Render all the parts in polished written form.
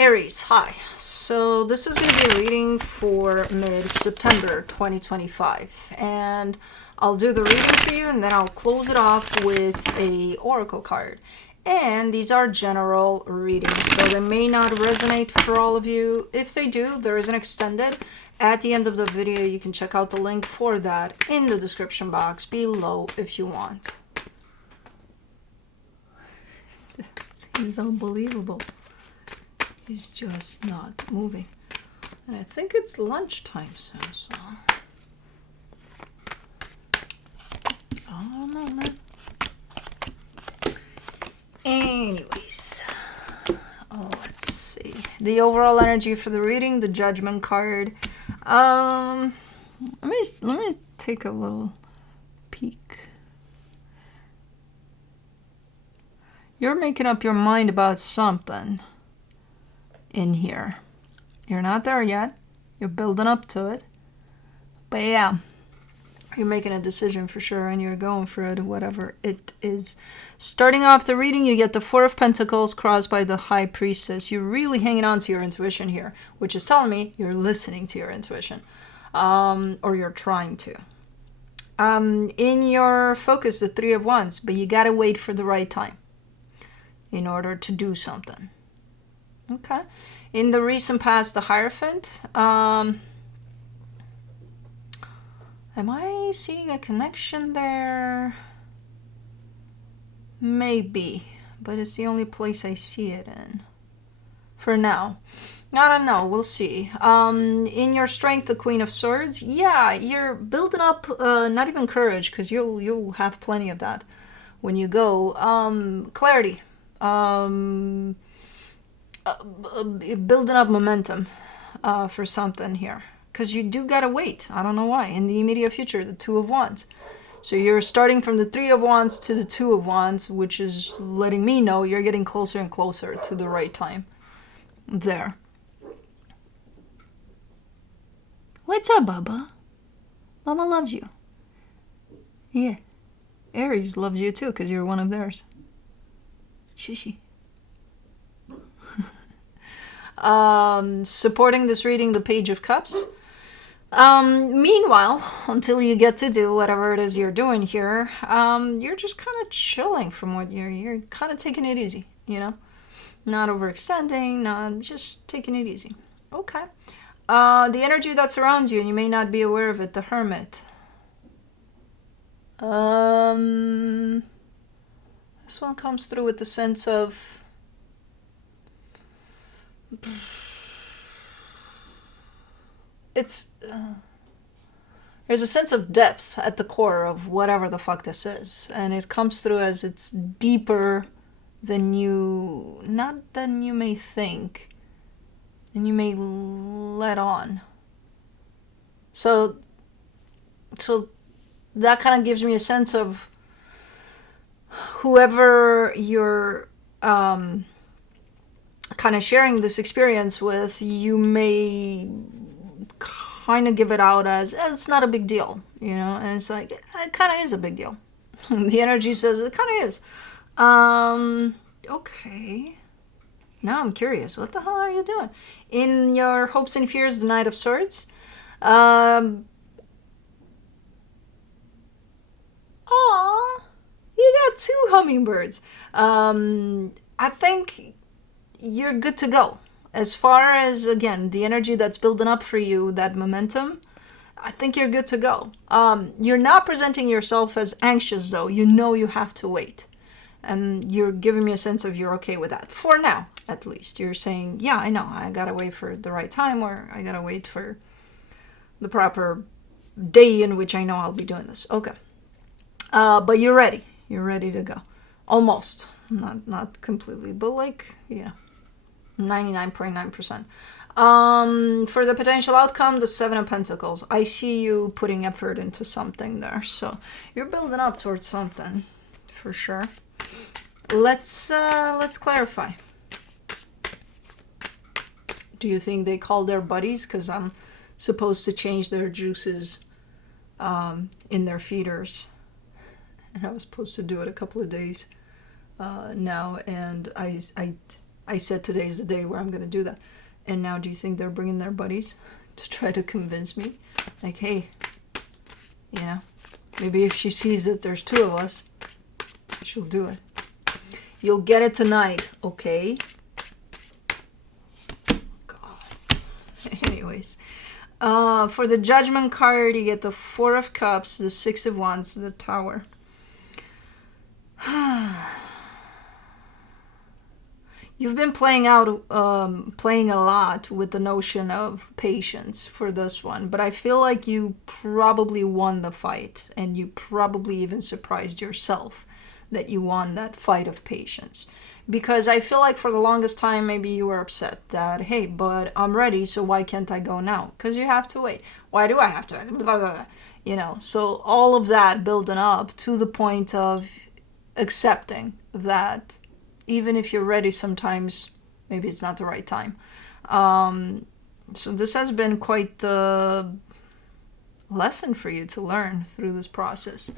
Aries, hi. So this is going to be a reading for mid-September 2025. And I'll do the reading for you and then I'll close it off with a oracle card. And these are general readings, so they may not resonate for all of you. If they do, there is an extended. At the end of the video, you can check out the link for that in the description box below if you want. This is unbelievable. He's just not moving. And I think it's lunchtime soon, so I don't know, man. Anyways, let's see. The overall energy for the reading, the Judgment card. Let me take a little peek. You're making up your mind about something in here. You're not there yet. You're building up to it. But yeah, you're making a decision for sure and you're going for it, whatever it is. Starting off the reading, you get the Four of Pentacles crossed by the High Priestess. You're really hanging on to your intuition here, which is telling me you're listening to your intuition, or you're trying to. In your focus, the Three of Wands, but you gotta wait for the right time in order to do something. Okay. In the recent past, the Hierophant. Am I seeing a connection there? Maybe, but it's the only place I see it in. For now. I don't know, we'll see. In your strength, the Queen of Swords. Yeah, you're building up, not even courage, because you'll have plenty of that when you go. Clarity. Building up momentum for something here, because you do gotta wait. I don't know why. In the immediate future, the Two of Wands, so you're starting from the Three of Wands to the Two of Wands, which is letting me know you're getting closer and closer to the right time there. What's up, Baba? Mama loves you. Yeah, Aries loves you too, because you're one of theirs. Shishi. Supporting this reading, the Page of Cups. Meanwhile, until you get to do whatever it is you're doing here, you're just kind of chilling from what you're kind of taking it easy, you know? Not overextending, not just taking it easy. Okay. The energy that surrounds you, and you may not be aware of it, the Hermit. This one comes through with the sense of there's a sense of depth at the core of whatever the fuck this is, and it comes through as it's deeper than you, not than you may think, and you may let on. So that kind of gives me a sense of whoever you're kind of sharing this experience with, you may kind of give it out as it's not a big deal, you know, and it's like it kind of is a big deal. The energy says it kind of is. Okay, now I'm curious, what the hell are you doing in your hopes and fears, the Knight of Swords? Aw, you got two hummingbirds. I think you're good to go. As far as, again, the energy that's building up for you, that momentum, I think you're good to go. You're not presenting yourself as anxious, though. You know you have to wait. And you're giving me a sense of you're okay with that. For now, at least. You're saying, yeah, I know. I gotta wait for the right time, or I gotta wait for the proper day in which I know I'll be doing this. Okay. But you're ready. You're ready to go. Almost. Not completely, but like, yeah. 99.9%. For the potential outcome, the Seven of Pentacles. I see you putting effort into something there, so you're building up towards something for sure. Let's clarify. Do you think they call their buddies? Because I'm supposed to change their juices in their feeders, and I was supposed to do it a couple of days now, and I I said today's the day where I'm going to do that. And now do you think they're bringing their buddies to try to convince me? Like, hey, you know, maybe if she sees that there's two of us, she'll do it. You'll get it tonight, okay? God. Anyways. For the Judgment card, you get the Four of Cups, the Six of Wands, the Tower. You've been playing a lot with the notion of patience for this one, but I feel like you probably won the fight, and you probably even surprised yourself that you won that fight of patience. Because I feel like for the longest time, maybe you were upset that, hey, but I'm ready, so why can't I go now? Because you have to wait. Why do I have to? Blah, blah, blah. You know, so all of that building up to the point of accepting that even if you're ready, sometimes maybe it's not the right time. So this has been quite the lesson for you to learn through this process.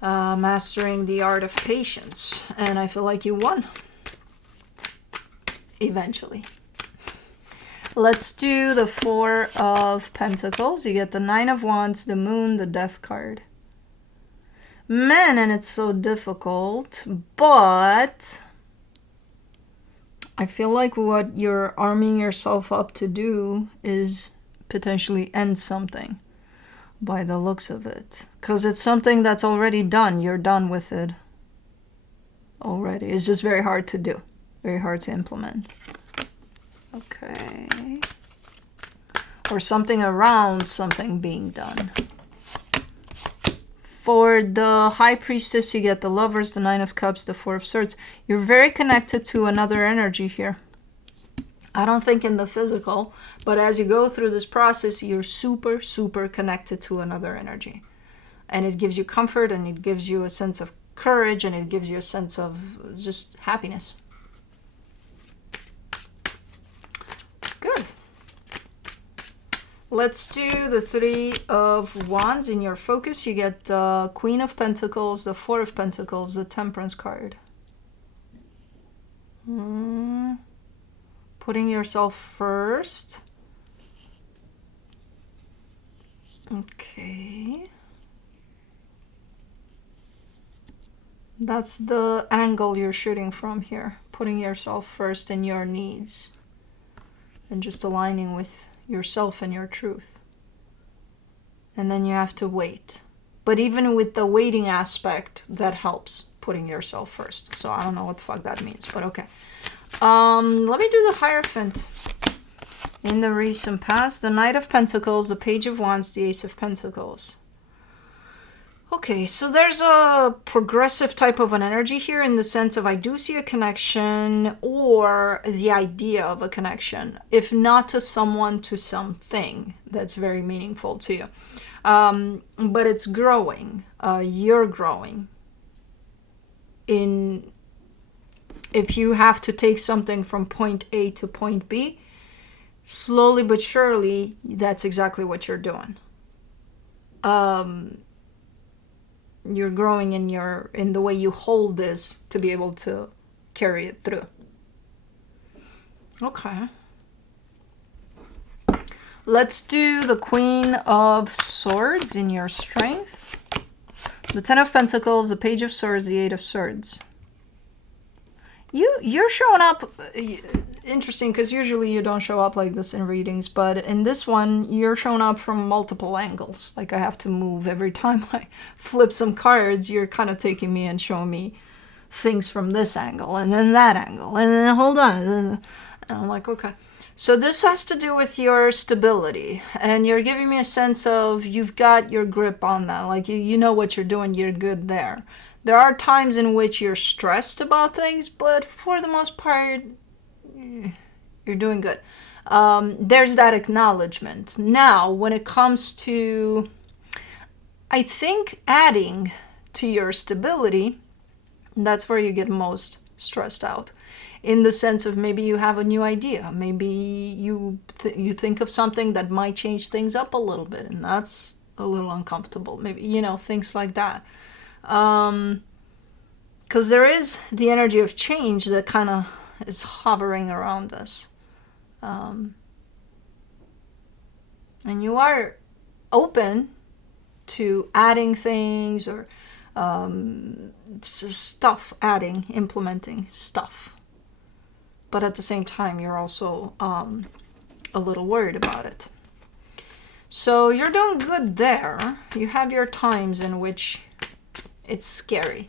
Mastering the art of patience. And I feel like you won. Eventually. Let's do the Four of Pentacles. You get the Nine of Wands, the Moon, the Death card. Man, and it's so difficult, but I feel like what you're arming yourself up to do is potentially end something by the looks of it. Because it's something that's already done. You're done with it already. It's just very hard to do. Very hard to implement. Okay. Or something around something being done. For the High Priestess, you get the Lovers, the Nine of Cups, the Four of Swords. You're very connected to another energy here. I don't think in the physical, but as you go through this process, you're super, super connected to another energy. And it gives you comfort, and it gives you a sense of courage, and it gives you a sense of just happiness. Good. Let's do the Three of Wands. In your focus, you get the Queen of Pentacles, the Four of Pentacles, the Temperance card. Putting yourself first. Okay. That's the angle you're shooting from here. Putting yourself first and your needs. And just aligning with yourself and your truth. And then you have to wait. But even with the waiting aspect, that helps, putting yourself first. So I don't know what the fuck that means, but okay. Let me do the Hierophant. In the recent past, the Knight of Pentacles, the Page of Wands, the Ace of Pentacles. Okay, so there's a progressive type of an energy here in the sense of I do see a connection or the idea of a connection, if not to someone, to something that's very meaningful to you. But it's growing. You're growing. If you have to take something from point A to point B, slowly but surely, that's exactly what you're doing. You're growing in the way you hold this to be able to carry it through. Okay. Let's do the Queen of Swords in your strength. The Ten of Pentacles, the Page of Swords, the Eight of Swords. You're showing up, interesting, because usually you don't show up like this in readings, but in this one, you're showing up from multiple angles. Like I have to move every time I flip some cards, you're kind of taking me and showing me things from this angle, and then that angle, and then hold on. And I'm like, okay. So this has to do with your stability, and you're giving me a sense of you've got your grip on that. Like you know what you're doing, you're good there. There are times in which you're stressed about things, but for the most part, you're doing good. There's that acknowledgement. Now, when it comes to, I think, adding to your stability, that's where you get most stressed out. In the sense of maybe you have a new idea. Maybe you think of something that might change things up a little bit, and that's a little uncomfortable. Maybe, things like that. Because there is the energy of change that kind of is hovering around us. And you are open to adding things or stuff, implementing stuff. But at the same time, you're also a little worried about it. So you're doing good there. You have your times in which it's scary.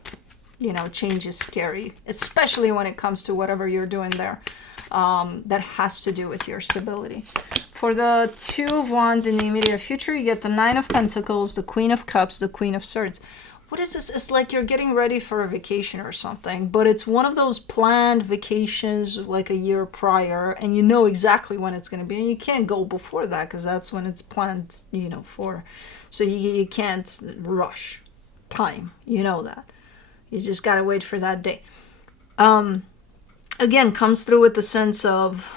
Change is scary, especially when it comes to whatever you're doing there that has to do with your stability. For the Two of Wands in the immediate future, you get the Nine of Pentacles, the Queen of Cups, the Queen of Swords. What is this? It's like you're getting ready for a vacation or something, but it's one of those planned vacations like a year prior, and you know exactly when it's going to be, and you can't go before that because that's when it's planned, for. So you can't rush time, that. You just got to wait for that day. Again, comes through with the sense of,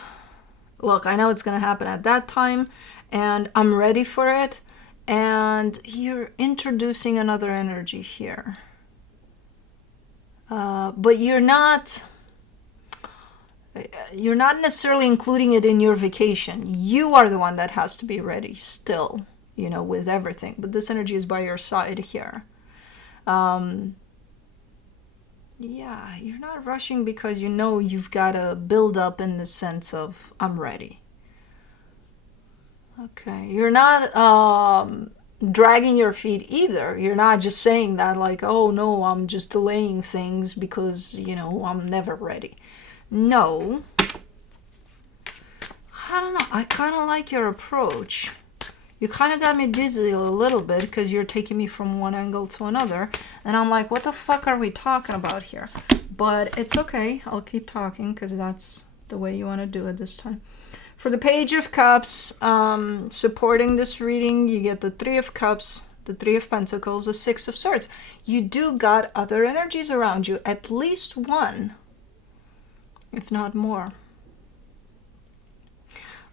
look, I know it's going to happen at that time, and I'm ready for it. And you're introducing another energy here. But you're not necessarily including it in your vacation. You are the one that has to be ready still, with everything. But this energy is by your side here. Yeah, you're not rushing because you've got to build up in the sense of, I'm ready. Okay, you're not dragging your feet either. You're not just saying that like, oh no, I'm just delaying things because, I'm never ready. No. I don't know. I kind of like your approach. You kind of got me dizzy a little bit because you're taking me from one angle to another. And I'm like, what the fuck are we talking about here? But it's okay. I'll keep talking because that's the way you want to do it this time. For the Page of Cups, supporting this reading, you get the Three of Cups, the Three of Pentacles, the Six of Swords. You do got other energies around you, at least one, if not more.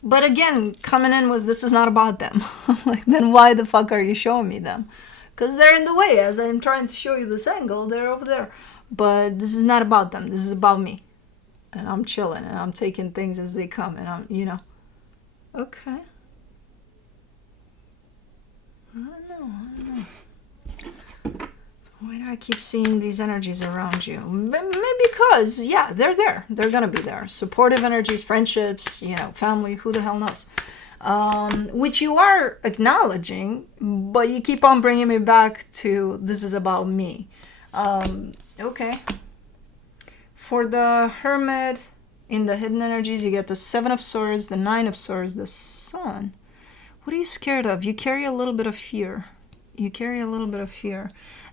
But again, coming in with this is not about them. Like, then why the fuck are you showing me them? Because they're in the way. As I'm trying to show you this angle, they're over there. But this is not about them. This is about me. And I'm chilling and I'm taking things as they come and I'm, okay. I don't know. Why do I keep seeing these energies around you? Maybe because, yeah, they're there. They're going to be there. Supportive energies, friendships, family, who the hell knows? Which you are acknowledging, but you keep on bringing me back to this is about me. Okay. For the Hermit, in the hidden energies, you get the Seven of Swords, the Nine of Swords, the Sun. What are you scared of? You carry a little bit of fear.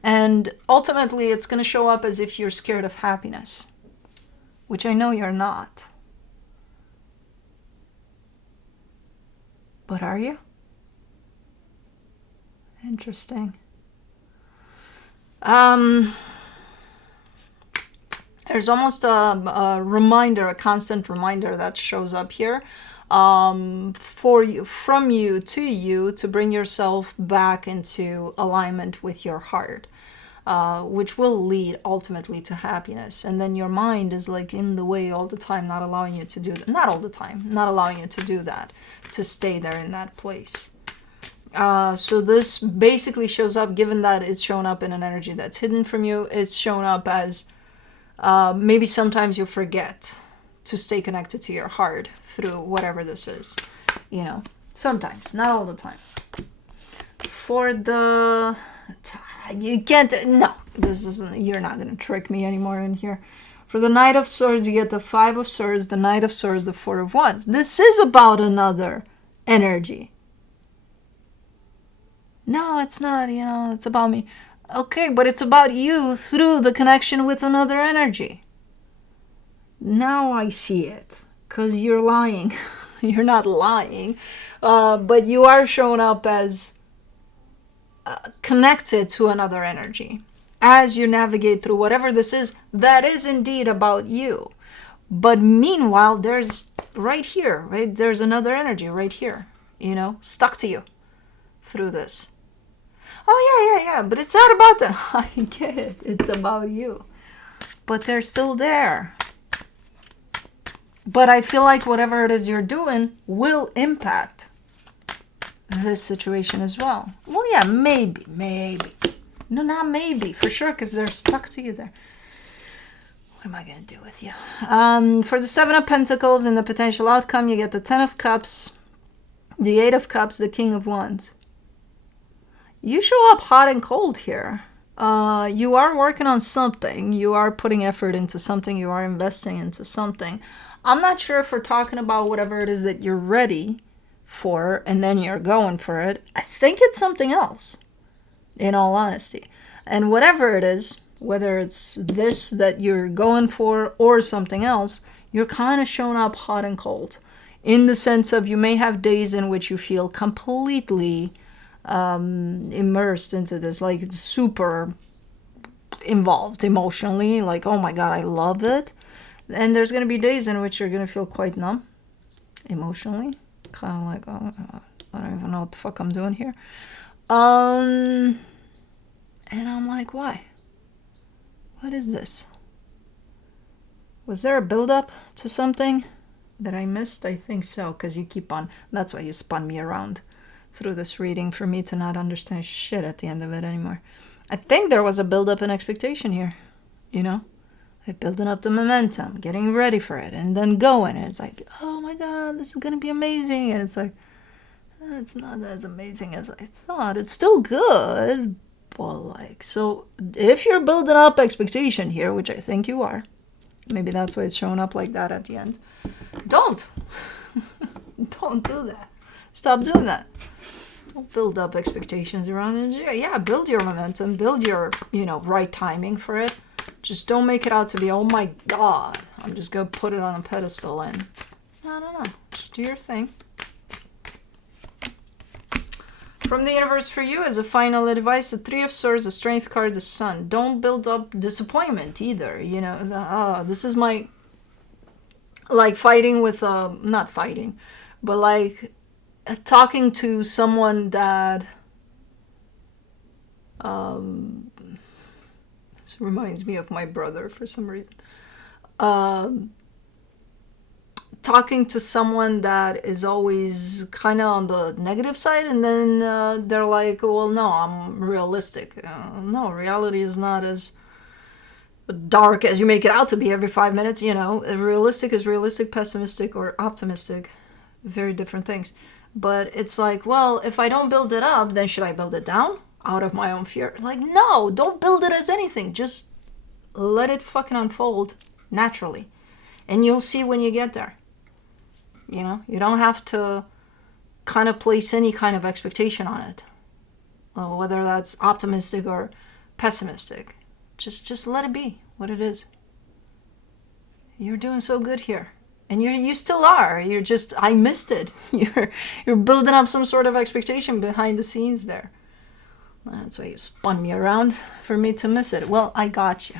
And ultimately, it's going to show up as if you're scared of happiness, which I know you're not. But are you? Interesting. There's almost a reminder, a constant reminder that shows up here for you, from you, to bring yourself back into alignment with your heart, which will lead ultimately to happiness. And then your mind is like in the way all the time, not allowing you to do that. Not all the time, not allowing you to do that, to stay there in that place. So this basically shows up, given that it's shown up in an energy that's hidden from you, it's shown up as maybe sometimes you forget to stay connected to your heart through whatever this is. Sometimes, not all the time. For the... You can't... No, this isn't... You're not going to trick me anymore in here. For the Knight of Swords, you get the Five of Swords, the Knight of Swords, the Four of Wands. This is about another energy. No, it's not, it's about me. Okay, but it's about you through the connection with another energy. Now I see it, because you're lying. You're not lying, but you are showing up as connected to another energy. As you navigate through whatever this is, that is indeed about you. But meanwhile, there's right here, right? There's another energy right here, stuck to you through this. Oh, yeah, but it's not about them. I get it. It's about you. But they're still there. But I feel like whatever it is you're doing will impact this situation as well. Well, yeah, maybe. No, not maybe, for sure, because they're stuck to you there. What am I going to do with you? For the Seven of Pentacles and the potential outcome, you get the Ten of Cups, the Eight of Cups, the King of Wands. You show up hot and cold here. You are working on something. You are putting effort into something. You are investing into something. I'm not sure if we're talking about whatever it is that you're ready for and then you're going for it. I think it's something else, in all honesty. And whatever it is, whether it's this that you're going for or something else, you're kind of showing up hot and cold. In the sense of you may have days in which you feel completely immersed into this, like super involved emotionally, like, oh my God, I love it. And there's going to be days in which you're going to feel quite numb emotionally. Kind of like, oh, I don't even know what the fuck I'm doing here. And I'm like, why? What is this? Was there a build-up to something that I missed? I think so, because you keep on. That's why you spun me around through this reading, for me to not understand shit at the end of it anymore. I think there was a build-up in expectation here, you know? Like building up the momentum, getting ready for it, and then going. And it's like, oh my God, this is going to be amazing. And it's like, it's not as amazing as I thought. It's still good, but like, so if you're building up expectation here, which I think you are, maybe that's why it's showing up like that at the end. Don't do that. Stop doing that. Don't build up expectations around it. Yeah, build your momentum, build your, right timing for it. Just don't make it out to be, oh my God, I'm just going to put it on a pedestal and no. Just do your thing. From the universe for you as a final advice, the Three of Swords, the Strength card, the Sun. Don't build up disappointment either. This is my, like fighting with, not fighting, but like talking to someone that, this reminds me of my brother for some reason. Talking to someone that is always kind of on the negative side, and then they're like, well, no, I'm realistic. No, reality is not as dark as you make it out to be every 5 minutes. Realistic is realistic, pessimistic or optimistic. Very different things. But it's like, well, if I don't build it up, then should I build it down out of my own fear? Like, no, don't build it as anything. Just let it fucking unfold naturally. And you'll see when you get there. You don't have to kind of place any kind of expectation on it. Whether that's optimistic or pessimistic. Just let it be what it is. You're doing so good here. And you still are. You're just, I missed it. You're building up some sort of expectation behind the scenes there. That's why you spun me around for me to miss it. Well, I got you.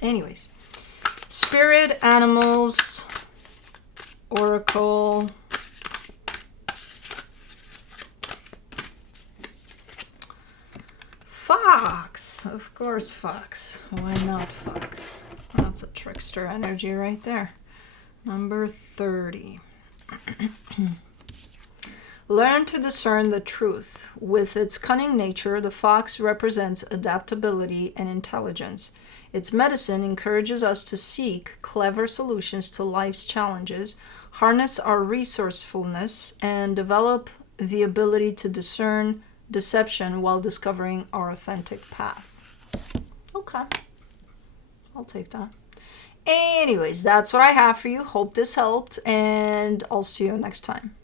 Anyways. Spirit, animals, oracle. Fox. Of course, fox. Why not fox? That's a trickster energy right there. Number 30. Learn to discern the truth. With its cunning nature, the fox represents adaptability and intelligence. Its medicine encourages us to seek clever solutions to life's challenges, harness our resourcefulness, and develop the ability to discern deception while discovering our authentic path. Okay. I'll take that. Anyways, that's what I have for you. Hope this helped, and I'll see you next time.